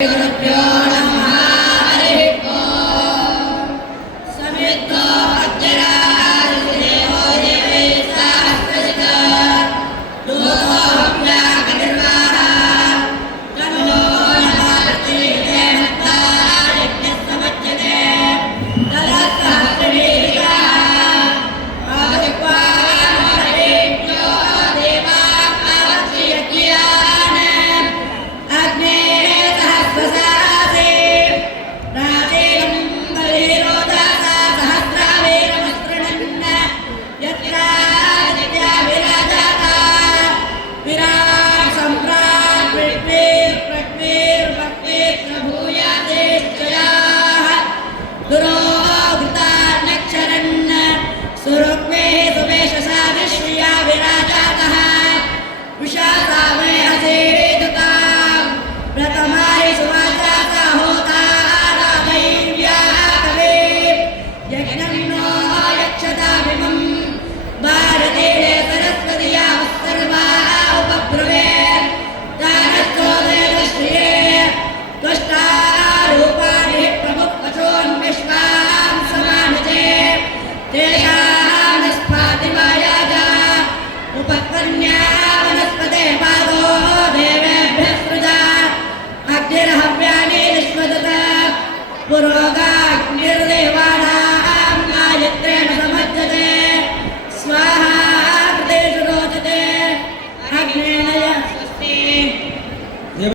Yeah. I'm not I